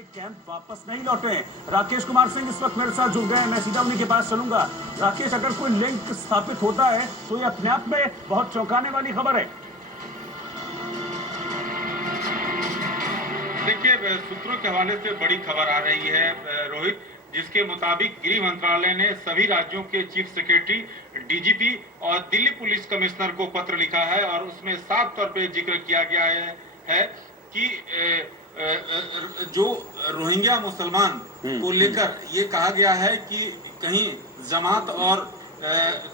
Camp वापस नहीं लौटे। राकेश कुमार सिंह इस वक्त मेरे साथ जुड़ गए हैं। मैं सीधा उन्हीं के पास चलूंगा। राकेश, अगर कोई लिंक स्थापित होता है तो ये अपने आप में बहुत चौंकाने वाली खबर है। देखिए, सूत्रों के हवाले से बड़ी खबर आ रही है रोहित, जिसके मुताबिक गृह मंत्रालय ने सभी राज्यों के चीफ सेक्रेटरी, डीजीपी और दिल्ली पुलिस कमिश्नर को पत्र लिखा है और उसमें साफ तौर पे जिक्र किया गया है कि जो रोहिंग्या मुसलमान को लेकर ये कहा गया है कि कहीं जमात और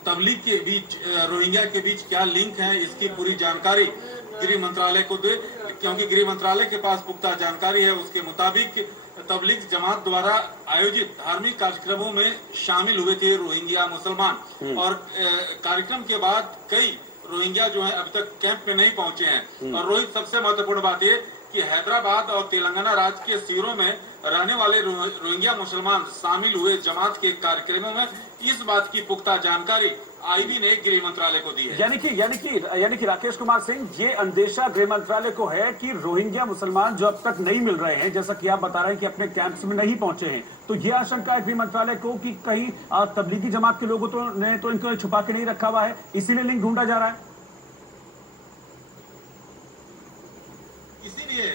तबलीग के बीच, रोहिंग्या के बीच क्या लिंक है, इसकी पूरी जानकारी गृह मंत्रालय को दे, क्योंकि गृह मंत्रालय के पास पुख्ता जानकारी है। उसके मुताबिक तबलीग जमात द्वारा आयोजित धार्मिक कार्यक्रमों में शामिल हुए थे रोहिंग्या मुसलमान और कार्यक्रम के बाद कई रोहिंग्या जो है अभी तक कैंप में नहीं पहुंचे हैं। और रोहित, सबसे महत्वपूर्ण बात ये कि हैदराबाद और तेलंगाना राज्य के शिविरों में रहने वाले रोहिंग्या मुसलमान शामिल हुए जमात के कार्यक्रमों में इस बात की पुख्ता जानकारी आईबी ने गृह मंत्रालय को दी है। यानी कि राकेश कुमार सिंह, ये अंदेशा गृह मंत्रालय को है कि रोहिंग्या मुसलमान जो अब तक नहीं मिल रहे हैं, जैसा कि आप बता रहे हैं कि अपने कैंप्स में नहीं पहुंचे हैं, तो ये आशंका है गृह मंत्रालय को कि कहीं तबलीगी जमात के लोगों ने तो इनको छुपा के नहीं रखा हुआ है, इसीलिए लिंक ढूंढा जा रहा है। इसीलिए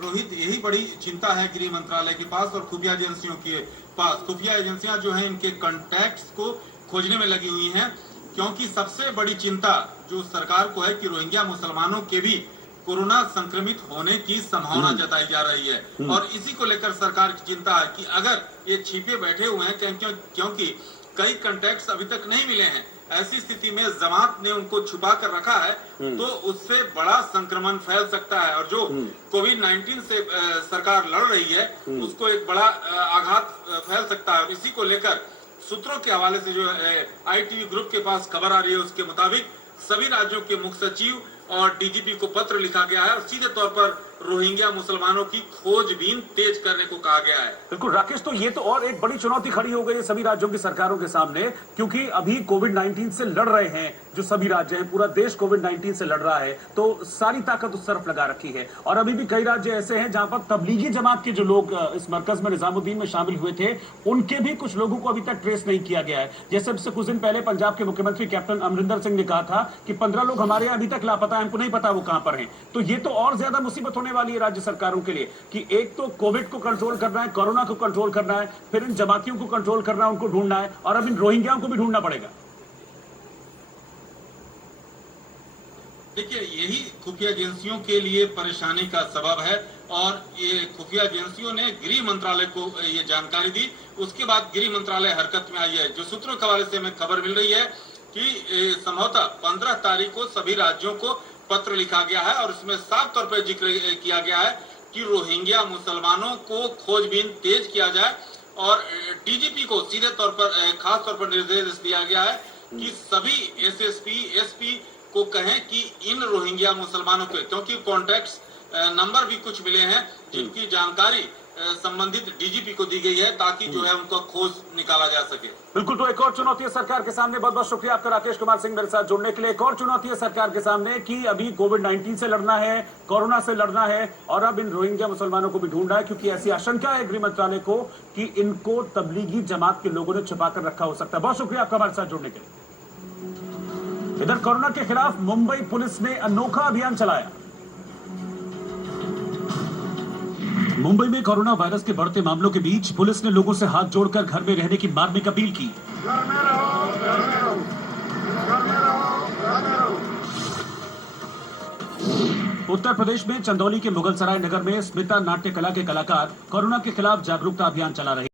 रोहित, यही बड़ी चिंता है गृह मंत्रालय के पास और खुफिया एजेंसियों के पास। खुफिया एजेंसियां जो हैं इनके कॉन्टैक्ट्स को खोजने में लगी हुई हैं, क्योंकि सबसे बड़ी चिंता जो सरकार को है कि रोहिंग्या मुसलमानों के भी कोरोना संक्रमित होने की संभावना जताई जा रही है। और इसी को लेकर सरकार की चिंता है कि अगर ये छिपे बैठे हुए हैं, क्योंकि कई कॉन्टैक्ट्स अभी तक नहीं मिले हैं, ऐसी स्थिति में जमात ने उनको छुपा कर रखा है, तो उससे बड़ा संक्रमण फैल सकता है और जो कोविड-19 से सरकार लड़ रही है उसको एक बड़ा आघात फैल सकता है। इसी को लेकर सूत्रों के हवाले से जो आईटीवी ग्रुप के पास खबर आ रही है, उसके मुताबिक सभी राज्यों के मुख्य सचिव और डीजीपी को पत्र लिखा गया है और सीधे तौर पर रोहिंग्या मुसलमानों की खोजबीन तेज करने को कहा गया है। बिल्कुल राकेश, तो ये तो और एक बड़ी चुनौती खड़ी हो गई है सभी राज्यों की सरकारों के सामने, क्योंकि अभी कोविड-19 से लड़ रहे हैं जो सभी राज्य हैं, पूरा देश कोविड-19 से लड़ रहा है, तो सारी ताकत उस तरफ लगा रखी है। और अभी भी कई राज्य ऐसे हैं जहां पर तबलीगी जमात के जो लोग इस मरकज में निजामुद्दीन में शामिल हुए थे, उनके भी कुछ लोगों को अभी तक ट्रेस नहीं किया गया है। जैसे इससे कुछ दिन पहले पंजाब के मुख्यमंत्री कैप्टन अमरिंदर सिंह ने कहा था कि 15 लोग हमारे अभी तक लापता है, हमको नहीं पता वो कहां पर हैं। तो ये तो और ज्यादा मुसीबत होने वाली है राज्य सरकारों के लिए कि एक तो कोविड को कंट्रोल करना है, कोरोना को कंट्रोल करना है, फिर इन जमातियों को कंट्रोल करना है, उनको ढूंढना है, और अब इन रोहिंग्याओं को भी ढूंढना पड़ेगा। देखिए, यही खुफिया एजेंसियों के लिए परेशानी का सबब है और ये खुफिया एजेंसियों ने गृह मंत्रालय को ये जानकारी दी। उसके बाद गृह मंत्रालय हरकत में आई है। जो सूत्रों के हवाले से हमें खबर मिल रही है कि संभवतः 15 तारीख को सभी राज्यों को पत्र लिखा गया है और उसमें साफ तौर पर जिक्र किया गया है कि रोहिंग्या मुसलमानों को खोजबीन तेज किया जाए और डीजीपी को सीधे तौर पर, खास तौर पर निर्देश दिया गया है कि सभी एसएसपी, एसपी को कहें कि इन रोहिंग्या मुसलमानों के, क्योंकि कॉन्टैक्ट्स नंबर भी कुछ मिले हैं जिनकी जानकारी संबंधित डीजीपी को दी गई है, ताकि जो है उनका खोज निकाला जा सके। बिल्कुल, तो एक और चुनौती है सरकार के सामने। बहुत बहुत शुक्रिया आपका राकेश कुमार सिंह मेरे साथ जुड़ने के लिए। एक और चुनौती है सरकार के सामने कि अभी कोविड-19 से लड़ना है, कोरोना से लड़ना है, और अब इन रोहिंग्या मुसलमानों को भी ढूंढना है, क्योंकि ऐसी आशंका है गृह मंत्रालय को कि इनको तबलीगी जमात के लोगों ने छिपा कर रखा हो सकता है। बहुत शुक्रिया आपका हमारे साथ जुड़ने के लिए। इधर कोरोना के खिलाफ मुंबई पुलिस ने अनोखा अभियान चलाया। मुंबई में कोरोना वायरस के बढ़ते मामलों के बीच पुलिस ने लोगों से हाथ जोड़कर घर में रहने की मार्मिक अपील की। उत्तर प्रदेश में चंदौली के मुगलसराय नगर में स्मिता नाट्य कला के कलाकार कोरोना के खिलाफ जागरूकता अभियान चला रहे हैं।